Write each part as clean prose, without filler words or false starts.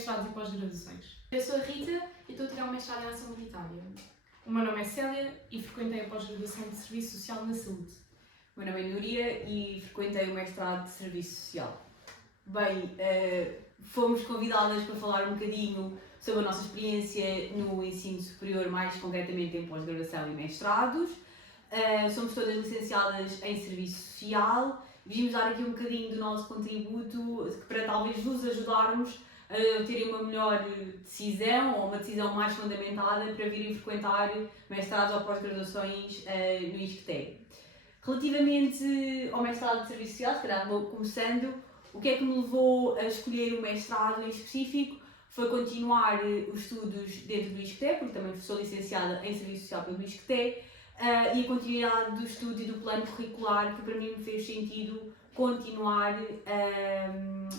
mestrados e pós-graduações. Eu sou a Rita e estou a tirar um mestrado em ação humanitária. O meu nome é Célia e frequentei a pós-graduação de Serviço Social na Saúde. O meu nome é Núria e frequentei o mestrado de Serviço Social. Bem, fomos convidadas para falar um bocadinho sobre a nossa experiência no ensino superior, mais concretamente em pós-graduação e mestrados. Somos todas licenciadas em Serviço Social. Vimos dar aqui um bocadinho do nosso contributo para talvez vos ajudarmos a terem uma melhor decisão ou uma decisão mais fundamentada para virem frequentar mestrados ou pós-graduações no ISCTE. Relativamente ao mestrado de Serviço Social, se calhar vou começando, o que é que me levou a escolher o mestrado em específico foi continuar os estudos dentro do ISCTE, porque também sou licenciada em Serviço Social pelo ISCTE, e a continuidade do estudo e do plano curricular, que para mim me fez sentido continuar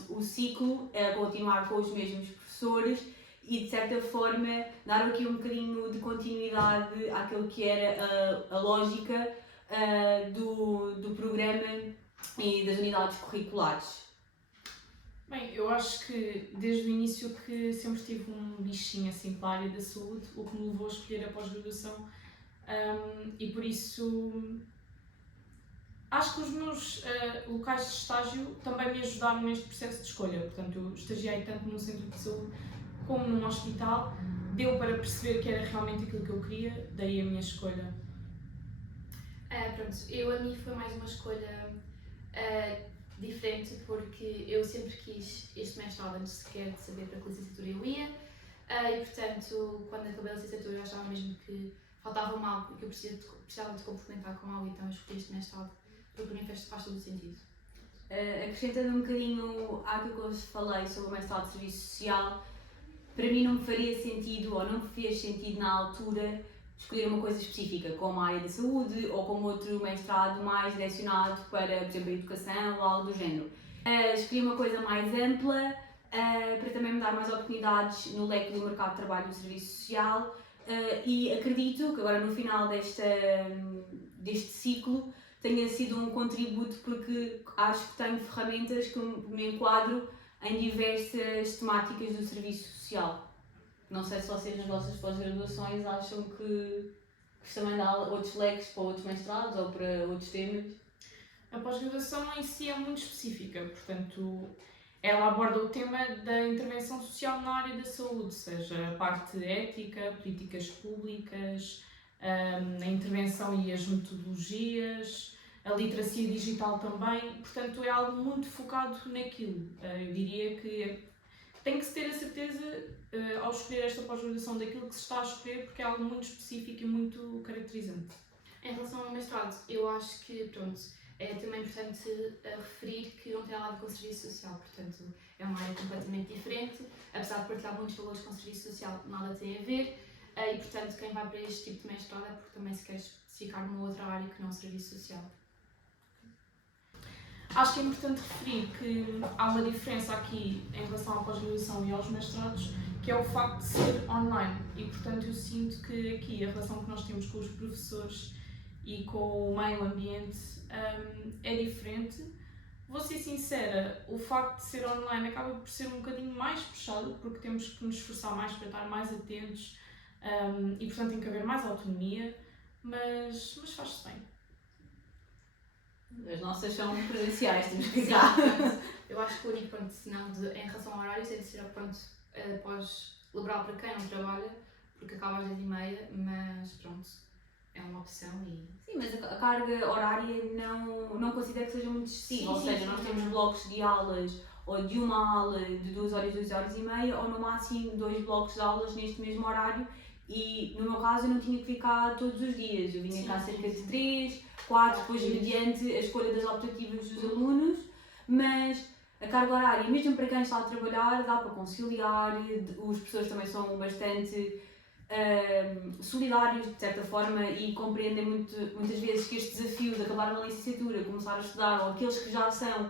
o ciclo, continuar com os mesmos professores e de certa forma dar aqui um bocadinho de continuidade àquilo que era a lógica do programa e das unidades curriculares. Bem, eu acho que desde o início que sempre tive um bichinho assim pela área da saúde, o que me levou a escolher a pós-graduação, e por isso acho que os meus locais de estágio também me ajudaram neste processo de escolha. Portanto, eu estagiei tanto num centro de saúde como num hospital, deu para perceber que era realmente aquilo que eu queria, daí a minha escolha. A mim foi mais uma escolha diferente, porque eu sempre quis este mestrado antes sequer de saber para que licenciatura eu ia, e portanto, quando acabei a licenciatura eu achava mesmo que faltava-me algo que eu precisava de complementar com algo, então eu escolhi este mestrado, porque para mim faz todo o sentido. Acrescentando um bocadinho àquilo que eu vos falei sobre o mestrado de Serviço Social, para mim não me faria sentido, ou não me fez sentido na altura, escolher uma coisa específica, como a área da saúde ou como outro mestrado mais direcionado para, por exemplo, a educação ou algo do género. Escolhi uma coisa mais ampla, para também me dar mais oportunidades no leque do mercado de trabalho do Serviço Social, e acredito que agora no final deste ciclo tenha sido um contributo, porque acho que tenho ferramentas que me enquadro em diversas temáticas do Serviço Social. Não sei se vocês nas vossas pós-graduações acham que também dá outros leques para outros mestrados ou para outros temas. A pós-graduação em si é muito específica, portanto, ela aborda o tema da intervenção social na área da saúde, seja a parte ética, políticas públicas, a intervenção e as metodologias, a literacia digital também, portanto é algo muito focado naquilo. Eu diria que tem que se ter a certeza, ao escolher esta pós-graduação, daquilo que se está a escolher, porque é algo muito específico e muito caracterizante. Em relação ao mestrado, eu acho que, é também importante referir que não tem nada a ver com o serviço social, portanto, é uma área completamente diferente, apesar de partilhar muitos valores com o serviço social, nada tem a ver, e portanto, quem vai para este tipo de mestrado é porque também se quer especificar numa outra área que não o serviço social. Acho que é importante referir que há uma diferença aqui em relação à pós-graduação e aos mestrados, que é o facto de ser online, e portanto eu sinto que aqui a relação que nós temos com os professores e com o meio ambiente é diferente. Vou ser sincera, o facto de ser online acaba por ser um bocadinho mais puxado, porque temos que nos esforçar mais para estar mais atentos, e portanto tem que haver mais autonomia, mas faz-se bem. As nossas são presenciais, temos que ficar. Eu acho que o único ponto, senão em relação ao horário, tem de ser pós-laboral para quem não trabalha, porque acaba às 10h30, mas pronto, é uma opção e... Sim, mas a carga horária não considero que seja muito excessiva, ou seja, nós temos blocos de aulas, ou de uma aula de 2 horas, 2 horas e meia, ou no máximo 2 blocos de aulas neste mesmo horário, e no meu caso eu não tinha que ficar todos os dias, eu vinha cá cerca de 3, 4, depois mediante a escolha das optativas dos alunos, mas a carga horária, mesmo para quem está a trabalhar, dá para conciliar, os professores também são bastante solidários de certa forma e compreendem muitas vezes que este desafio de acabar uma licenciatura, começar a estudar, ou aqueles que já são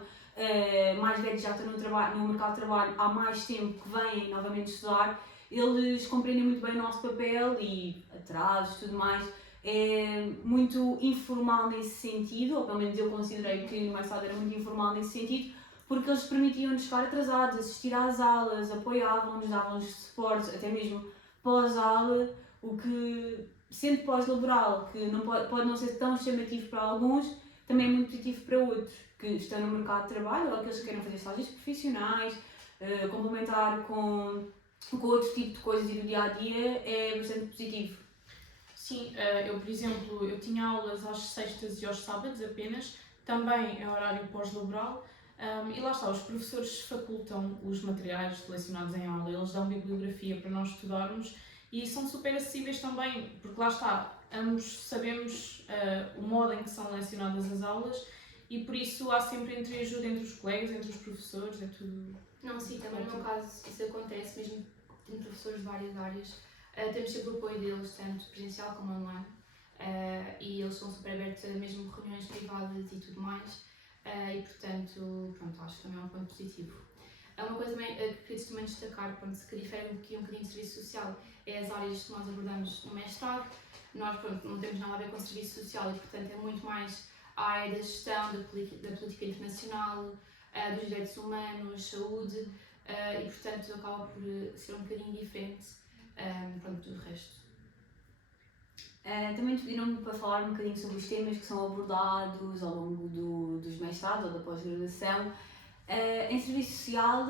mais velhos, já estão no mercado de trabalho há mais tempo, que vêm novamente estudar, eles compreendem muito bem o nosso papel e atrasos e tudo mais. É muito informal nesse sentido, ou pelo menos eu considerei que no mestrado era muito informal nesse sentido, porque eles permitiam-nos chegar atrasados, assistir às aulas, apoiavam-nos, davam-nos suporte, até mesmo pós-aula, o que, sendo pós-laboral, que não pode não ser tão chamativo para alguns, também é muito positivo para outros, que estão no mercado de trabalho ou aqueles que querem fazer estágios profissionais, complementar com outro tipo de coisas e do dia-a-dia, é bastante positivo. Sim, eu, por exemplo, eu tinha aulas às sextas e aos sábados apenas, também é horário pós-laboral, e lá está, os professores facultam os materiais selecionados em aula, eles dão bibliografia para nós estudarmos e são super acessíveis também, porque lá está, ambos sabemos o modo em que são lecionadas as aulas e por isso há sempre entreajuda entre os colegas, entre os professores, é tudo. Não, sim, também no meu caso isso acontece, mesmo tendo professores de várias áreas, temos sempre o apoio deles, tanto presencial como online, e eles são super abertos a mesmo reuniões privadas e tudo mais, e portanto, pronto, acho que também é um ponto positivo. Uma coisa também que queria também destacar, pronto, que difere aqui um bocadinho de serviço social, é as áreas que nós abordamos no mestrado. Nós, pronto, não temos nada a ver com serviço social e, portanto, é muito mais a área da gestão, da política internacional, dos direitos humanos, saúde, e, portanto, acaba por ser um bocadinho diferente, pronto, do resto. Também te pediram para falar um bocadinho sobre os temas que são abordados ao longo dos mestrados ou da pós-graduação. Em serviço social,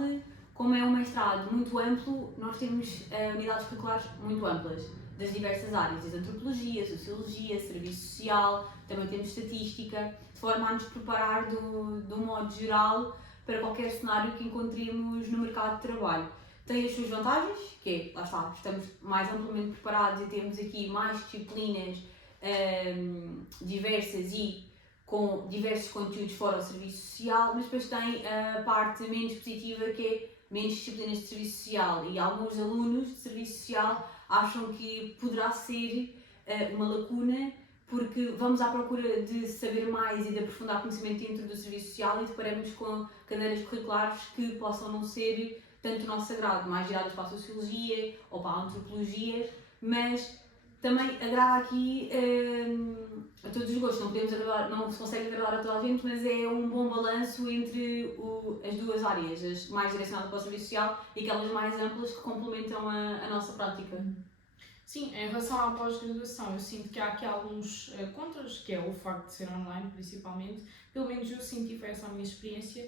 como é um mestrado muito amplo, nós temos unidades curriculares muito amplas, das diversas áreas, desde antropologia, sociologia, serviço social, também temos estatística, de forma a nos preparar de um modo geral para qualquer cenário que encontremos no mercado de trabalho. Tem as suas vantagens, que é, lá está, estamos mais amplamente preparados e temos aqui mais disciplinas diversas e com diversos conteúdos fora o serviço social, mas depois tem a parte menos positiva, que é menos disciplinas de serviço social, e alguns alunos de serviço social acham que poderá ser uma lacuna, porque vamos à procura de saber mais e de aprofundar conhecimento dentro do serviço social e deparamos com cadeiras curriculares que possam não ser tanto o nosso agrado, mais viradas para a sociologia ou para a antropologia, mas também agrada aqui a todos os gostos. Não se consegue agradar a toda a gente, mas é um bom balanço entre as duas áreas, as mais direcionadas para o serviço social e aquelas mais amplas que complementam a nossa prática. Sim, em relação à pós-graduação, eu sinto que há aqui alguns contras, que é o facto de ser online, principalmente. Pelo menos eu senti, foi essa a minha experiência,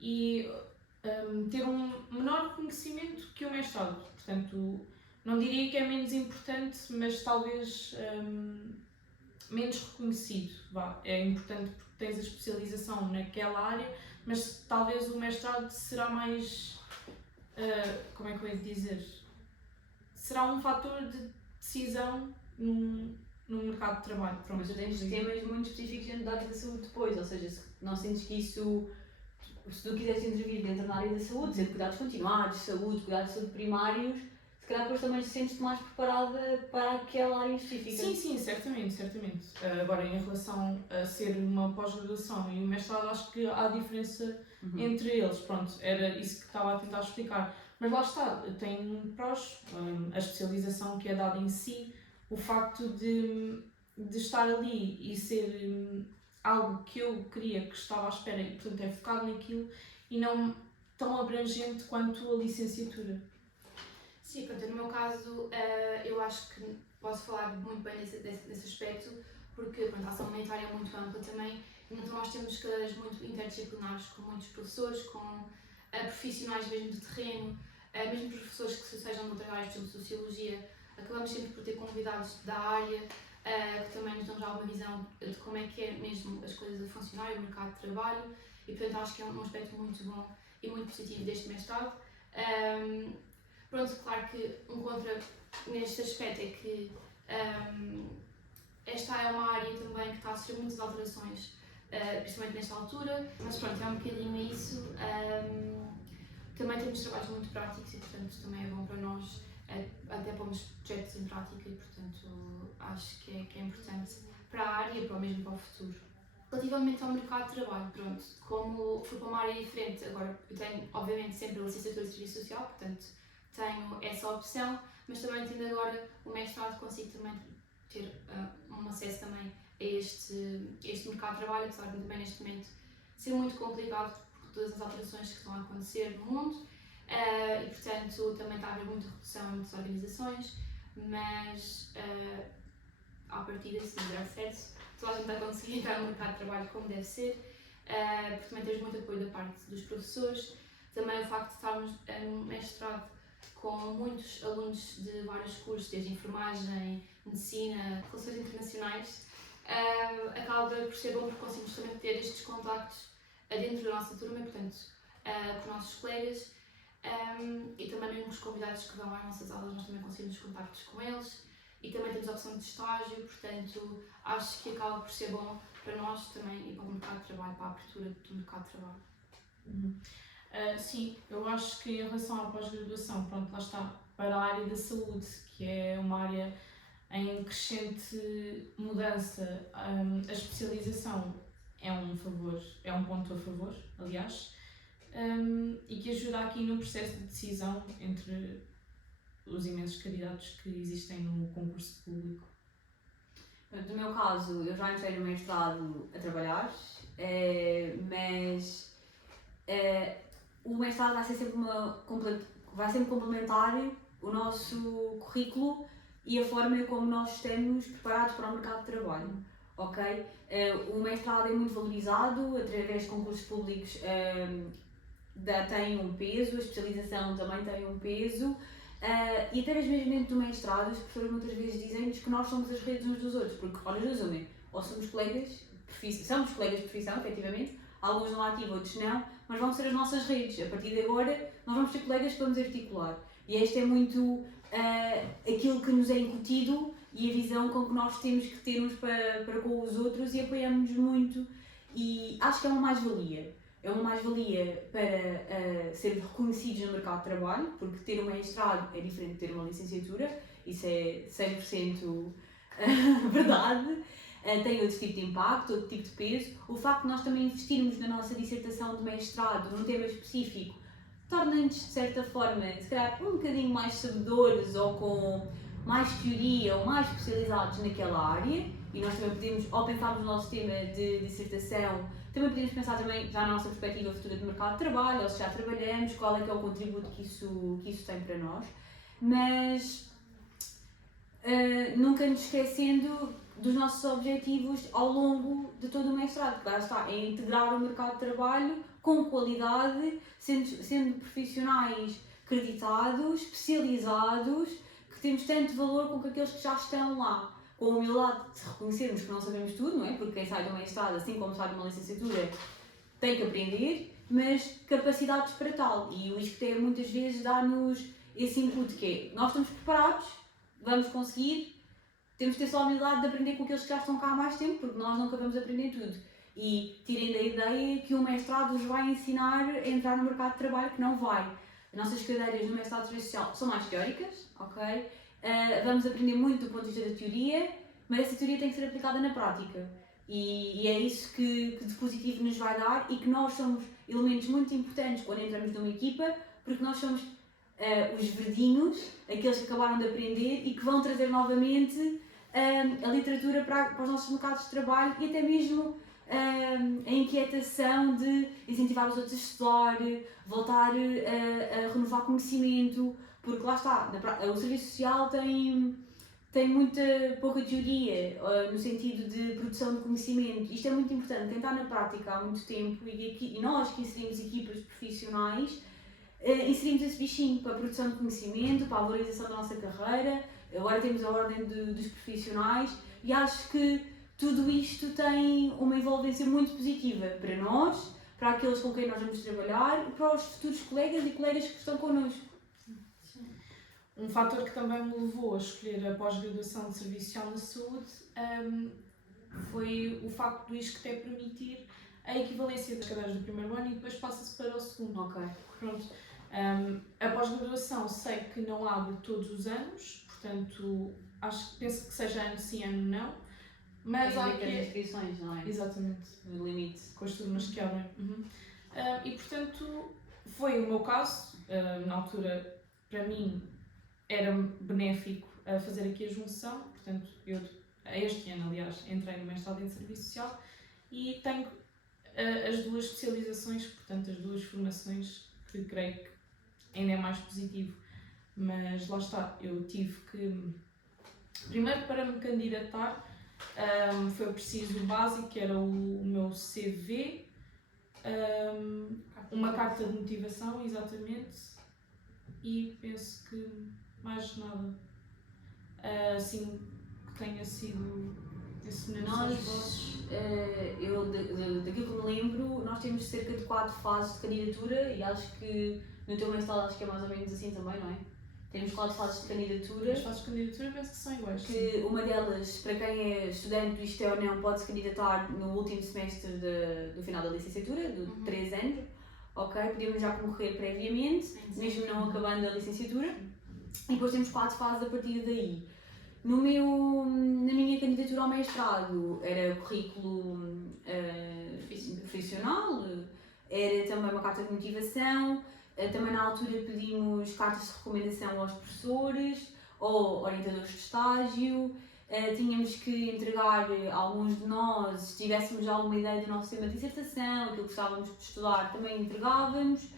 e ter um menor conhecimento que o mestrado. Portanto, não diria que é menos importante, mas talvez menos reconhecido. É importante porque tens a especialização naquela área, mas talvez o mestrado será mais, como é que eu ia dizer? Será um fator de decisão no mercado de trabalho. Pronto, mas tu tens temas muito específicos dentro da área da saúde depois, ou seja, se não sentes que isso, se tu quiseres intervir dentro da área da saúde, seja cuidados continuados, saúde, cuidados de saúde primários, se calhar depois também sentes-te mais preparada para aquela área específica. Sim, certamente. Agora, em relação a ser uma pós-graduação e um mestrado, acho que há diferença entre eles. Pronto, era isso que estava a tentar explicar. Mas lá está, tem prós, a especialização que é dada em si, o facto de estar ali e ser algo que eu queria, que estava à espera e, portanto, é focado naquilo e não tão abrangente quanto a licenciatura. Sim, pronto, no meu caso, eu acho que posso falar muito bem desse aspecto, porque pronto, a ação humanitária é muito ampla também, então nós temos cadeiras muito interdisciplinares com muitos professores, com profissionais mesmo de terreno, mesmo professores que sejam de outras áreas, de sociologia, acabamos sempre por ter convidados da área, que também nos dão já alguma visão de como é que é mesmo as coisas a funcionar, o mercado de trabalho, e portanto acho que é um aspecto muito bom e muito positivo deste mestrado. Pronto, claro que um contra neste aspecto é que esta é uma área também que está a sofrer muitas alterações, principalmente nesta altura, mas pronto, é um bocadinho isso. Também temos trabalhos muito práticos e, portanto, também é bom para nós até pomos projetos em prática e, portanto, acho que é importante para a área e para mesmo para o futuro. Relativamente ao mercado de trabalho, pronto, como fui para uma área diferente, agora eu tenho, obviamente, sempre a licenciatura de Serviço Social, portanto, tenho essa opção, mas também tendo agora o mestrado, consigo também ter um acesso também a este mercado de trabalho, apesar de também neste momento ser muito complicado, porque todas as alterações que estão a acontecer no mundo e, portanto, também está a haver muita redução em muitas organizações, mas à partida, se tudo der certo, toda a gente vai conseguir entrar no mercado de trabalho como deve ser, porque também temos muito apoio da parte dos professores, também o facto de estarmos num mestrado com muitos alunos de vários cursos, desde enfermagem, medicina, relações internacionais, acaba por ser bom porque conseguimos também ter estes contactos dentro da nossa turma, portanto, com os nossos colegas, e também mesmo os convidados que vão às nossas aulas, nós também conseguimos contactos com eles, e também temos a opção de estágio, portanto, acho que acaba por ser bom para nós também e para o mercado de trabalho, para a abertura do mercado de trabalho. Sim, eu acho que em relação à pós-graduação, pronto, lá está, para a área da saúde, que é uma área em crescente mudança, a especialização é um favor, é um ponto a favor, aliás, e que ajuda aqui no processo de decisão entre os imensos candidatos que existem no concurso público. No meu caso, eu já entrei no mestrado a trabalhar, mas o mestrado vai ser sempre vai sempre complementar o nosso currículo e a forma como nós estamos preparados para o mercado de trabalho, ok? O mestrado é muito valorizado através de concursos públicos, tem um peso, a especialização também tem um peso, e até mesmo dentro do mestrado os professores muitas vezes dizem-nos que nós somos as redes uns dos outros, porque, olha, resumem, ou somos colegas de profissão, efetivamente, alguns não ativam, outros não, mas vão ser as nossas redes. A partir de agora, nós vamos ter colegas que vamos articular. E este é muito aquilo que nos é incutido e a visão com que nós temos que ter uns para com os outros e apoiamos-nos muito. E acho que é uma mais-valia. É uma mais-valia para sermos reconhecidos no mercado de trabalho, porque ter um mestrado é diferente de ter uma licenciatura, isso é 100% verdade. Tem outro tipo de impacto, outro tipo de peso. O facto de nós também investirmos na nossa dissertação de mestrado num tema específico torna-nos, de certa forma, se calhar um bocadinho mais sabedores ou com mais teoria ou mais especializados naquela área, e nós também podemos, ao pensarmos no nosso tema de dissertação, também podemos pensar também já na nossa perspectiva futura de mercado de trabalho, ou se já trabalhamos, qual é que é o contributo que isso tem para nós, mas nunca nos esquecendo dos nossos objetivos ao longo de todo o mestrado, que lá está, é integrar o mercado de trabalho com qualidade, sendo profissionais creditados, especializados, que temos tanto valor com aqueles que já estão lá, com a humildade de reconhecermos que não sabemos tudo, não é? Porque quem sai do mestrado, assim como sai de uma licenciatura, tem que aprender, mas capacidades para tal, e o ISCTE muitas vezes dá-nos esse input que é, nós estamos preparados, vamos conseguir, temos de ter só a humildade de aprender com aqueles que já estão cá há mais tempo, porque nós nunca vamos aprender tudo. E tirem da ideia que o mestrado nos vai ensinar a entrar no mercado de trabalho, que não vai. As nossas cadeiras no mestrado de Serviço Social são mais teóricas, ok? Vamos aprender muito do ponto de vista da teoria, mas essa teoria tem que ser aplicada na prática. E é isso que de positivo nos vai dar e que nós somos elementos muito importantes quando entramos numa equipa, porque nós somos os verdinhos, aqueles que acabaram de aprender e que vão trazer novamente a literatura para os nossos mercados de trabalho e até mesmo a inquietação de incentivar os outros a estudar, voltar a renovar conhecimento, porque lá está, o serviço social tem muita pouca teoria no sentido de produção de conhecimento. Isto é muito importante, quem está na prática há muito tempo e nós que inserimos equipas de profissionais, inserimos esse bichinho para a produção de conhecimento, para a valorização da nossa carreira. Agora temos a ordem dos profissionais e acho que tudo isto tem uma envolvência muito positiva para nós, para aqueles com quem nós vamos trabalhar e para os futuros colegas e colegas que estão connosco. Um fator que também me levou a escolher a pós-graduação de Serviço Social na Saúde foi o facto do ISCTE permitir a equivalência das cadeiras do primeiro ano e depois passa-se para o segundo. Ok. Pronto. A pós-graduação sei que não abre todos os anos, portanto penso que seja ano sim, ano não, mas tem há as inscrições, não é? Exatamente. O limite. Com as turmas que abrem. E portanto foi o meu caso, na altura para mim era benéfico fazer aqui a junção, portanto eu este ano aliás entrei no mestrado em Serviço Social e tenho as duas especializações, portanto, as duas formações, que creio que ainda é mais positivo. Mas lá está, eu tive que, primeiro para me candidatar, foi preciso o básico, que era o meu CV, uma carta de motivação, exatamente, e penso que mais nada assim que tenha sido semelhante aos vossos. Daquilo que me lembro, nós temos cerca de 4 fases de candidatura e acho que no teu mestrado acho que é mais ou menos assim também, não é? Temos 4 fases de candidatura. As fases de candidatura penso que são iguais. Que uma delas, para quem é estudante do isto é ou não, pode se candidatar no último semestre do final da licenciatura, de 3 anos. Ok? Podemos já concorrer previamente, mesmo não acabando a licenciatura. E depois temos 4 fases a partir daí. Na minha candidatura ao mestrado era currículo profissional, era também uma carta de motivação, também na altura pedimos cartas de recomendação aos professores ou orientadores de estágio, tínhamos que entregar alguns de nós, se tivéssemos alguma ideia do nosso tema de dissertação, aquilo que gostávamos de estudar, também entregávamos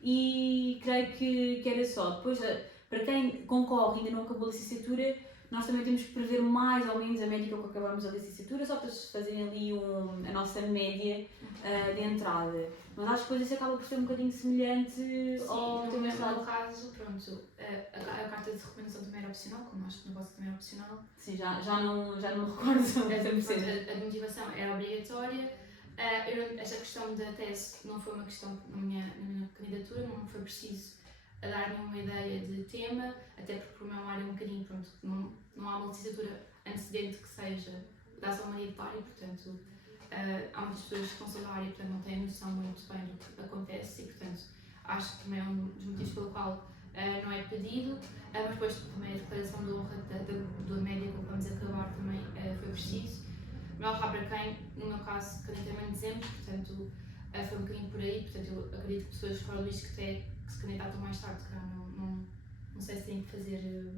e creio que era só. Depois, para quem concorre e ainda não acabou a licenciatura, nós também temos que prever mais ou menos a média com que acabamos a licenciatura, só para fazerem ali a nossa média de entrada. Mas acho que depois isso acaba por ser um bocadinho semelhante ao teu mestrado. No caso, pronto, a carta de recomendação também era opcional, como acho que no vosso também era opcional. Sim, já não me recordo. A motivação era obrigatória. Esta questão da tese não foi uma questão na minha candidatura, não foi preciso a dar nenhuma ideia de tema, até porque por uma área um bocadinho, pronto, não há uma licenciatura antecedente que seja da humanitária, portanto há muitas pessoas que estão sobre a área e portanto não têm noção muito bem do que acontece e portanto acho que também é um dos motivos pelo qual não é pedido, mas depois também a declaração de honra da média que vamos acabar também foi preciso. Não há para quem, no meu caso, candidatei em dezembro, portanto foi um bocadinho por aí, portanto eu acredito que pessoas fora do isto que se candidatam mais tarde, não sei se têm que fazer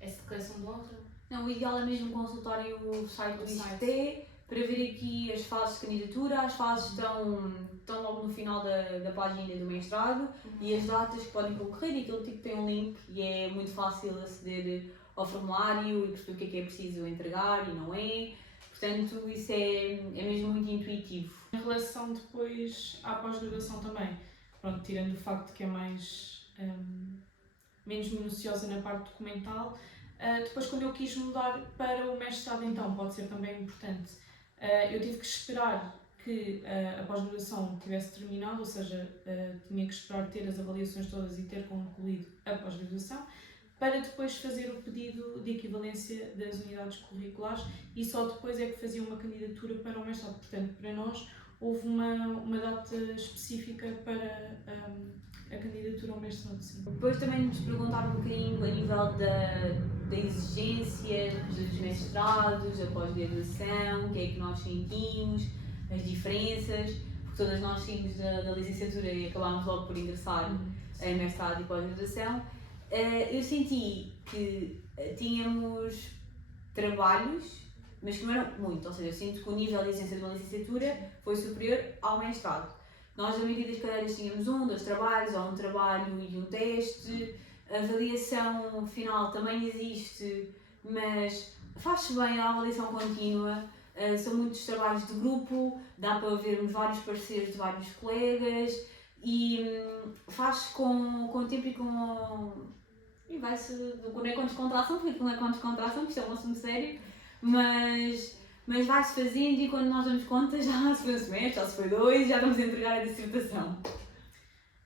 essa declaração de honra. Não, o ideal é mesmo consultarem o site do ISCTE para ver aqui as fases de candidatura, as fases estão logo no final da página do mestrado e as datas que podem concorrer e aquele tipo tem um link e é muito fácil aceder ao formulário e perceber o que é preciso entregar e não é. Portanto, isso é mesmo muito intuitivo. Em relação depois à pós-graduação também, pronto, tirando o facto que é menos minuciosa na parte documental, depois quando eu quis mudar para o mestrado então, pode ser também importante, eu tive que esperar que a pós-graduação tivesse terminado, ou seja, tinha que esperar ter as avaliações todas e ter concluído a pós-graduação, para depois fazer o pedido de equivalência das unidades curriculares e só depois é que fazia uma candidatura para o mestrado. Portanto, para nós houve uma data específica para a candidatura ao mestrado. Sim. Depois também nos perguntaram um bocadinho a nível da exigência dos mestrados, a pós-graduação, o que é que nós sentimos, as diferenças, porque todas nós saímos da licenciatura e acabámos logo por ingressar em mestrado e pós-graduação. Eu senti que tínhamos trabalhos, mas que não eram muito, ou seja, eu sinto que o nível de exigência de uma licenciatura foi superior ao mestrado. Nós, na medida das cadeiras, tínhamos 2 trabalhos, ou um trabalho e um teste, a avaliação final também existe, mas faz-se bem a avaliação contínua, são muitos trabalhos de grupo, dá para vermos vários pareceres de vários colegas e faz-se com o tempo e com... E vai-se, não é com descontração, porque não é com descontração, que isto é um assunto sério, mas vai-se fazendo e quando nós damos conta já se foi um semestre, já se foi 2, já estamos a entregar a dissertação.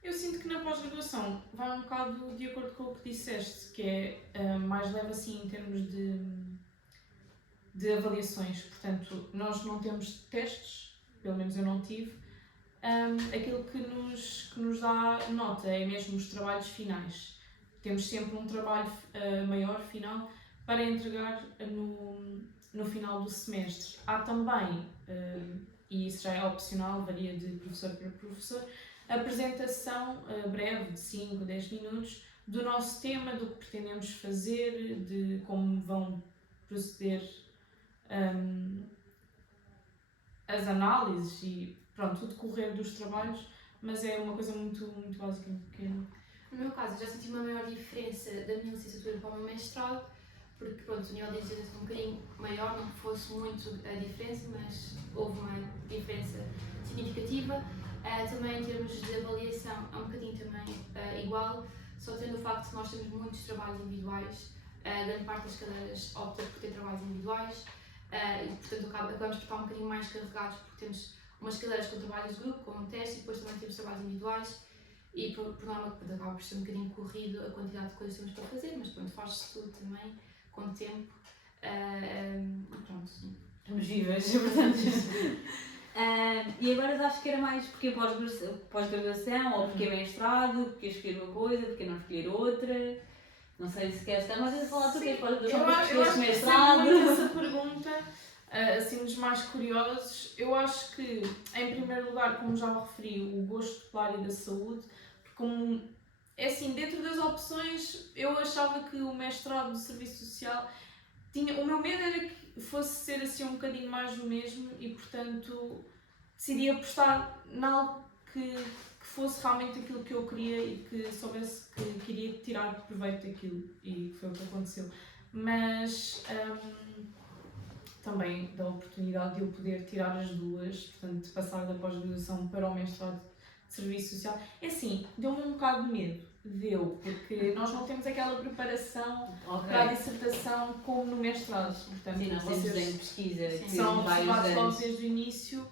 Eu sinto que na pós-graduação vai um bocado de acordo com o que disseste, que é mais leve assim em termos de avaliações, portanto nós não temos testes, pelo menos eu não tive, aquilo que nos dá nota é mesmo os trabalhos finais. Temos sempre um trabalho maior, final, para entregar no final do semestre. Há também, e isso já é opcional, varia de professor para professor, a apresentação breve de 5, 10 minutos do nosso tema, do que pretendemos fazer, de como vão proceder as análises e pronto, o decorrer dos trabalhos, mas é uma coisa muito, muito básica, pequena. No meu caso, eu já senti uma maior diferença da minha licenciatura para o meu mestrado, porque pronto, o nível de exigência foi um bocadinho maior, não que fosse muito a diferença, mas houve uma diferença significativa. Também em termos de avaliação é um bocadinho também igual, só tendo o facto de nós temos muitos trabalhos individuais, grande parte das cadeiras opta por ter trabalhos individuais e portanto acabamos por estar um bocadinho mais carregados porque temos umas cadeiras com trabalhos de grupo, com um teste e depois também temos trabalhos individuais e por norma acaba por ser um bocadinho corrido a quantidade de coisas que temos para fazer, mas pronto, faz-se tudo também com o tempo pronto, sim. Estamos vivas, portanto. E agora acho que era mais porque pós-graduação ou porque é mestrado, porque escolher uma coisa, porque não escolher outra. Não sei se queres estar mais a falar, tu queres pós-graduação, porque escolheste mestrado. Eu acho que essa pergunta, assim, dos mais curiosos, eu acho que, em primeiro lugar, como já me referi, o gosto pela área da saúde, porque como, é assim, dentro das opções, eu achava que o mestrado de Serviço Social o meu medo era que fosse ser assim um bocadinho mais do mesmo e, portanto, decidi apostar em algo que fosse realmente aquilo que eu queria e que soubesse que queria tirar proveito daquilo, e foi o que aconteceu. Mas também da oportunidade de eu poder tirar as duas, portanto, de passar da pós-graduação para o mestrado de Serviço Social. É assim, deu-me um bocado de medo. Porque nós não temos aquela preparação para a dissertação como no mestrado. Portanto, sim, nós temos em pesquisa que são observados logo anos. desde o início.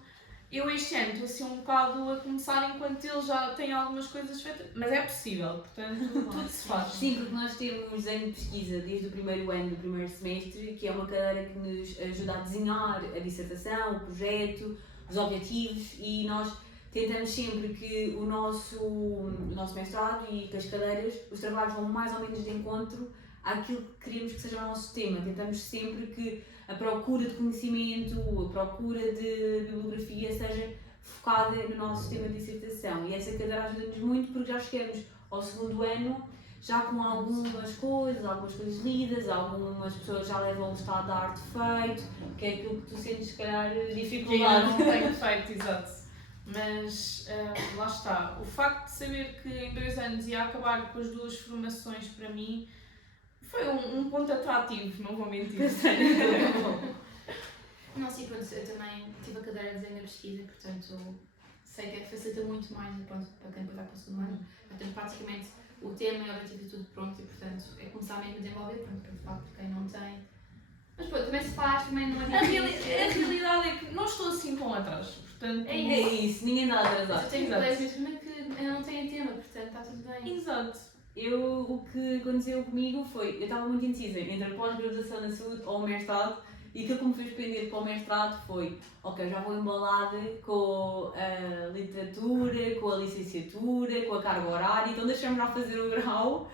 Eu este ano estou assim um bocado a começar enquanto ele já tem algumas coisas feitas, mas é possível, portanto tudo se faz. Sim, porque nós temos desenho de pesquisa desde o primeiro ano do primeiro semestre, que é uma cadeira que nos ajuda a desenhar a dissertação, o projeto, os objetivos, e nós tentamos sempre que o nosso mestrado e que as cadeiras, os trabalhos vão mais ou menos de encontro àquilo que queremos que seja o nosso tema. Tentamos sempre que a procura de conhecimento, a procura de bibliografia seja focada no nosso tema de dissertação. E essa cadeira ajuda-nos muito porque já chegamos ao segundo ano já com algumas coisas lidas, algumas pessoas já levam o estado da arte feito, que é aquilo que tu sentes, se calhar, dificuldade. Eu não tenho feito, exato. Mas lá está, o facto de saber que em 2 anos ia acabar com as 2 formações, para mim foi um ponto atrativo, não vou mentir. Não, sim, pronto, eu também tive a cadeira de desenho da pesquisa, portanto sei que facilita muito mais pronto, para quem vai para o segundo ano. Portanto, praticamente o tema e o objetivo é tudo pronto e portanto é começar mesmo a desenvolver, pronto, para de facto quem não tem. Mas pronto, também se faz, também não é difícil. A realidade é que não estou assim tão atrás, portanto... É isso, ninguém dá atrasado. Eu tenho colegas também que ainda não têm tema, portanto está tudo bem. Exato. O que aconteceu comigo foi, eu estava muito indecisa entre a pós-graduação na saúde ou o mestrado, e aquilo que me fez pender para o mestrado foi, ok, já vou embalada com a literatura, com a licenciatura, com a carga horária, então deixamos já fazer o grau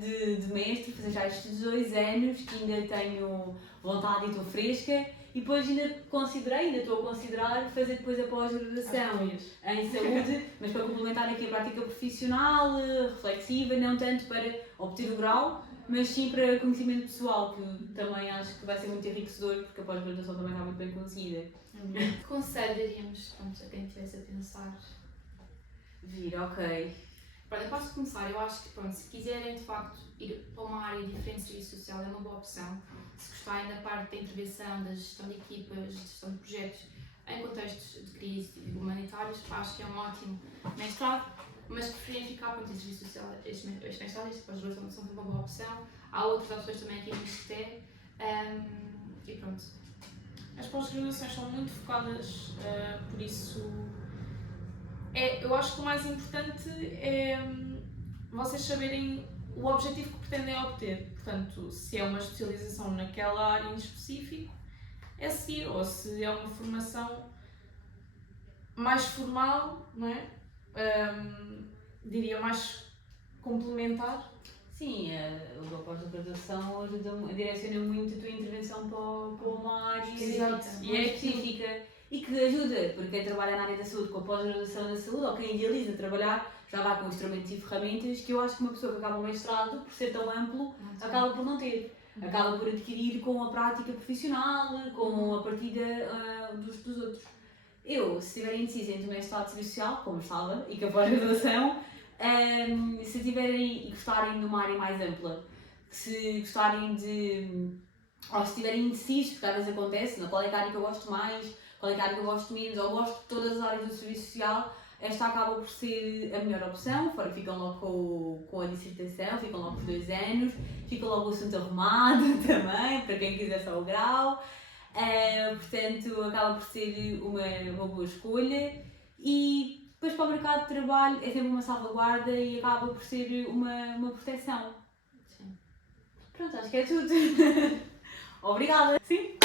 de mestre, fazer já estes 2 anos que ainda tenho vontade e estou fresca, e depois ainda estou a considerar fazer depois a pós-graduação em saúde, mas para complementar aqui a prática profissional, reflexiva, não tanto para obter o grau, mas sim para conhecimento pessoal, que também acho que vai ser muito enriquecedor, porque a pós-graduação também está muito bem conseguida. Que conselho daríamos a quem estivesse a pensar? Ok. Pronto, eu posso começar. Eu acho que, pronto, se quiserem de facto ir para uma área diferente de serviço social, é uma boa opção. Se gostarem da parte da intervenção, da gestão de equipas, de gestão de projetos em contextos de crise e humanitários, acho que é um ótimo mestrado. Mas que preferem ficar para o serviço social, este mestrado, este pós-graduação são uma boa opção. Há outras opções também aqui no ISCTE e pronto. As pós-graduações são muito focadas, por isso eu acho que o mais importante é vocês saberem o objetivo que pretendem obter. Portanto, se é uma especialização naquela área em específico, é seguir, ou se é uma formação mais formal, não é? Diria mais complementar. Sim, a pós-graduação direciona muito a tua intervenção para uma área específica e que ajuda, porque quem trabalha na área da saúde com a pós-graduação da saúde, ou quem idealiza trabalhar, já vai com instrumentos e ferramentas que eu acho que uma pessoa que acaba o mestrado, por ser tão amplo, acaba por não ter. Acaba por adquirir com a prática profissional, com a partida dos outros. Eu, se estiverem indecisos entre o mestrado de Serviço Social, como estava, e com a pós-graduação, se tiverem e gostarem de uma área mais ampla, se gostarem de, ou se estiverem indecisos, porque às vezes acontece, qual é a área que eu gosto mais, qual é a área que eu gosto menos, ou gosto de todas as áreas do Serviço Social, esta acaba por ser a melhor opção, fora ficam logo com a dissertação, ficam logo por 2 anos, fica logo o assunto arrumado também, para quem quiser só o grau. Portanto, acaba por ser uma boa escolha e depois para o mercado de trabalho é sempre uma salvaguarda e acaba por ser uma proteção. Sim. Pronto, acho que é tudo. Obrigada! Sim!